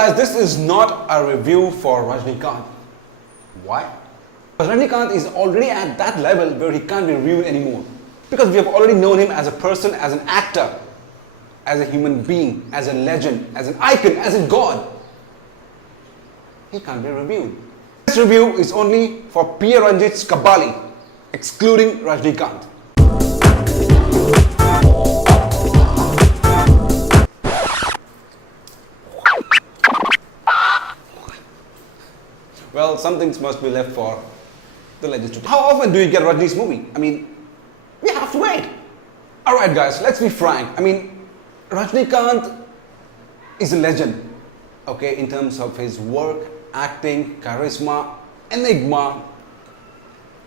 Guys, this is not a review for Rajinikanth. Why? Because Rajinikanth is already at that level where he can't be reviewed anymore. Because we have already known him as a person, as an actor, as a human being, as a legend, as an icon, as a god. He can't be reviewed. This review is only for P.A. Ranjit's Kabali, excluding Rajinikanth. Well, some things must be left for the legends to. How often do you get Rajini's movie? I mean, we have to wait. Alright guys, let's be frank. I mean, Rajinikanth is a legend, okay, in terms of his work, acting, charisma, enigma,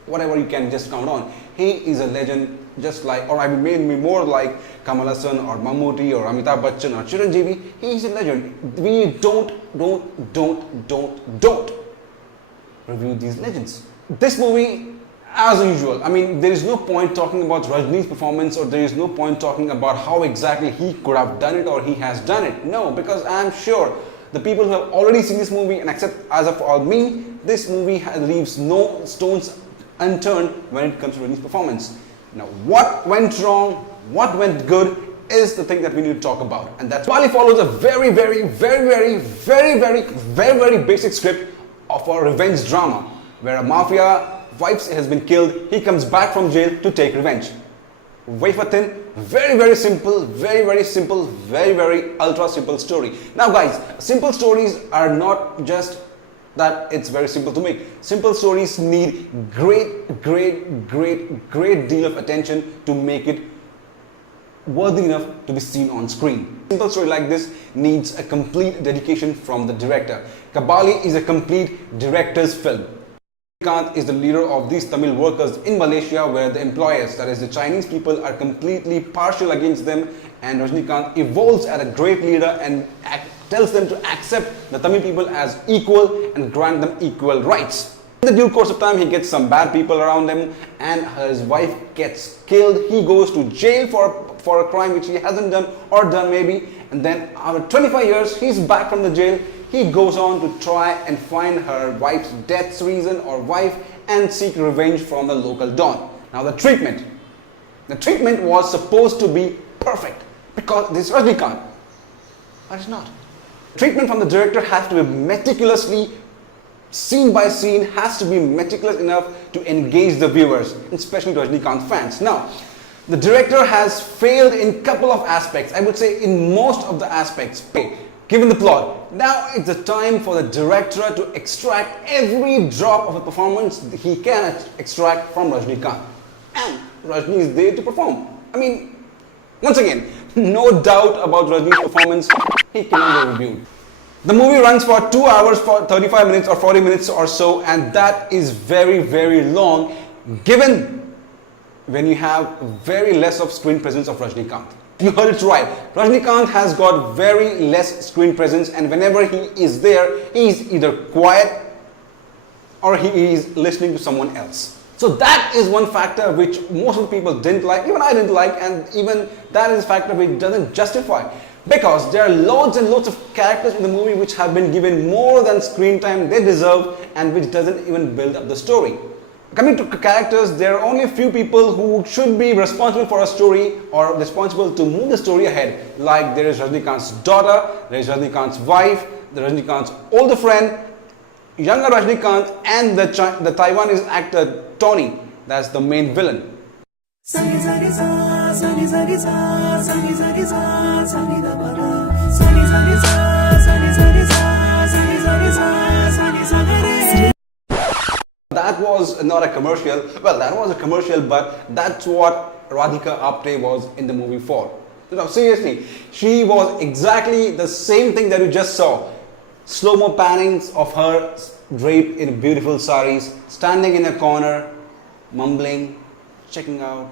whatever you can just count on. He is a legend, just like, or I mean more like Kamal Haasan or Mammootty or Amitabh Bachchan or Chiranjeevi. He is a legend. We don't review these legends. This movie, as usual, I mean, there is no point talking about Rajini's performance, or there is no point talking about how exactly he could have done it or he has done it. No, because I am sure the people who have already seen this movie, and except as of all me, this movie leaves no stones unturned when it comes to Rajini's performance. Now, what went wrong, what went good is the thing that we need to talk about, and that's Kabali follows a very basic script of a revenge drama, where a mafia wife has been killed, he comes back from jail to take revenge. Wafer thin, very simple, very ultra simple story. Now guys, simple stories are not just that it's very simple to make. Simple stories need great deal of attention to make it worthy enough to be seen on screen. Simple story like this needs a complete dedication from the director. Kabali is a complete director's film. Rajinikanth is the leader of these Tamil workers in Malaysia, where the employers, that is the Chinese people, are completely partial against them, and Rajinikanth evolves as a great leader and tells them to accept the Tamil people as equal and grant them equal rights. In the due course of time, he gets some bad people around him and his wife gets killed. He goes to jail for a crime which he hasn't done, or done maybe, and then after 25 years he's back from the jail. He goes on to try and find her wife's death's reason or wife and seek revenge from the local don. Now the treatment was supposed to be perfect because this is Rajinikanth, but it's not. Treatment from the director has to be meticulously, scene by scene, has to be meticulous enough to engage the viewers, especially Rajinikanth fans. Now, the director has failed in a couple of aspects. I would say in most of the aspects. Given the plot, now it's the time for the director to extract every drop of a performance he can extract from Rajinikanth. And Rajini is there to perform. I mean, once again, no doubt about Rajini's performance, he cannot be reviewed. The movie runs for 2 hours, for 35 minutes or 40 minutes or so, and that is very long, given when you have very less of screen presence of Rajinikanth. You heard it right. Rajinikanth has got very less screen presence, and whenever he is there, he is either quiet or he is listening to someone else. So that is one factor which most of the people didn't like, even I didn't like, and even that is a factor which doesn't justify. Because there are loads and loads of characters in the movie which have been given more than screen time they deserve, and which doesn't even build up the story. Coming to characters, there are only a few people who should be responsible for a story or responsible to move the story ahead. Like there is Rajinikanth's daughter, there is Rajinikanth's wife, there is Rajinikanth's older friend, younger Rajinikanth, and the Taiwanese actor Tony. That's the main villain. That was not a commercial. Well, that was a commercial, but that's what Radhika Apte was in the movie for. No, seriously, she was exactly the same thing that you just saw. Slow-mo pannings of her draped in beautiful saris, standing in a corner, mumbling, checking out.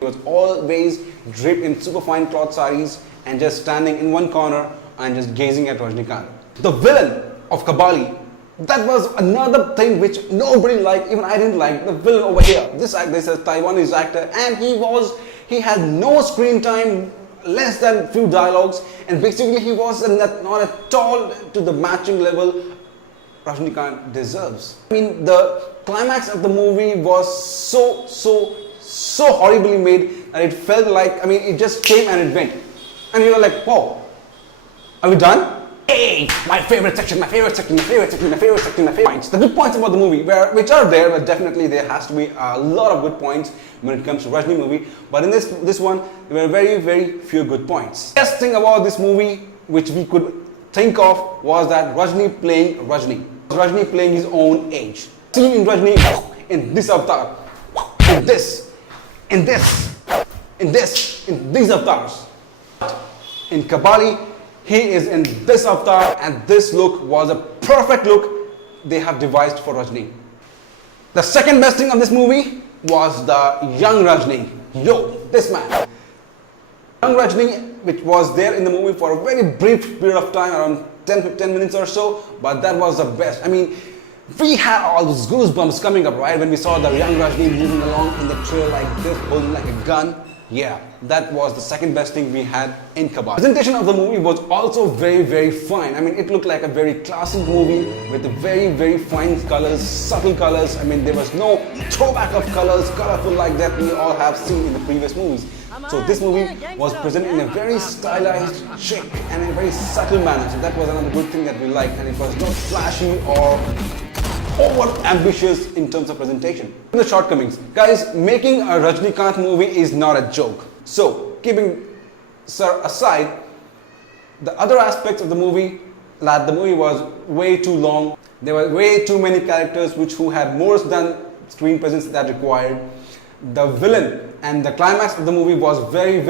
She was always draped in super fine cloth saris and just standing in one corner and just gazing at Rajinikanth. The villain of Kabali, that was another thing which nobody liked, even I didn't like. The villain over here, this is a Taiwanese actor, and he had no screen time less than few dialogues, and basically he was not at all to the matching level Rajinikanth deserves. I mean, the climax of the movie was so horribly made that it felt like, I mean, it just came and it went. And you were like, whoa, are we done? Hey, my favorite section, my favorite section, my favorite section, my favorite section, my favorite points. The good points about the movie, which are there, but definitely there has to be a lot of good points when it comes to Rajni movie. But in this one, there were very few good points. The best thing about this movie, which we could think of, was that Rajni playing Rajni. Rajni playing his own age. Seen in Rajni, in this avatar, in this, in this, in this, in these avatars. In Kabali, he is in this avatar, and this look was a perfect look they have devised for Rajni. The second best thing of this movie was the young Rajni. Yo, this man. Young Rajni, which was there in the movie for a very brief period of time, around 10 minutes or so, but that was the best. I mean, we had all those goosebumps coming up, right, when we saw the young Rajni moving along in the trail like this, holding like a gun. Yeah, that was the second best thing we had in Kabali. The presentation of the movie was also very fine. I mean, it looked like a very classic movie with very fine colors, subtle colors. I mean, there was no throwback of colors, colorful like that we all have seen in the previous movies. So this movie was presented in a very stylized, chic and in a very subtle manner. So that was another good thing that we liked, and it was not flashy or over ambitious in terms of presentation. The shortcomings. Guys, making a Rajinikanth movie is not a joke. So, keeping aside the other aspects of the movie, that the movie was way too long. There were way too many characters who had more than screen presence that required. The villain and the climax of the movie was very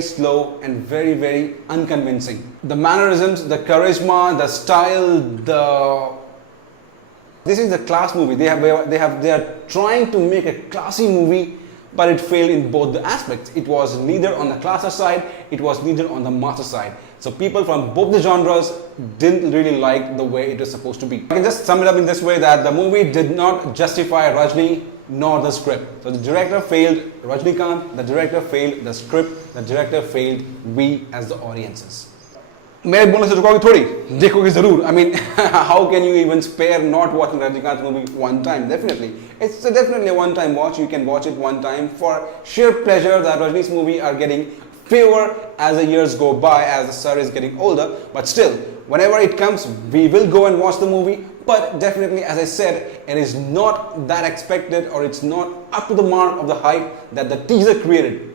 slow and very unconvincing. The mannerisms, the charisma, the style, this is a class movie. They are trying to make a classy movie, but it failed in both the aspects. It was neither on the classer side, it was neither on the master side. So people from both the genres didn't really like the way it was supposed to be. I can just sum it up in this way, that the movie did not justify Rajni nor the script. So the director failed Rajinikanth, the director failed the script, the director failed we as the audiences. मेरे बोलने से रुकोगे थोड़ी, देखोगे जरूर. I mean, how can you even spare not watching Rajinikanth movie one time? Definitely, it's definitely a one-time watch. You can watch it one time for sheer pleasure. That Rajini's movie are getting fewer as the years go by, as the star is getting older. But still, whenever it comes, we will go and watch the movie. But definitely, as I said, it is not that expected, or it's not up to the mark of the hype that the teaser created.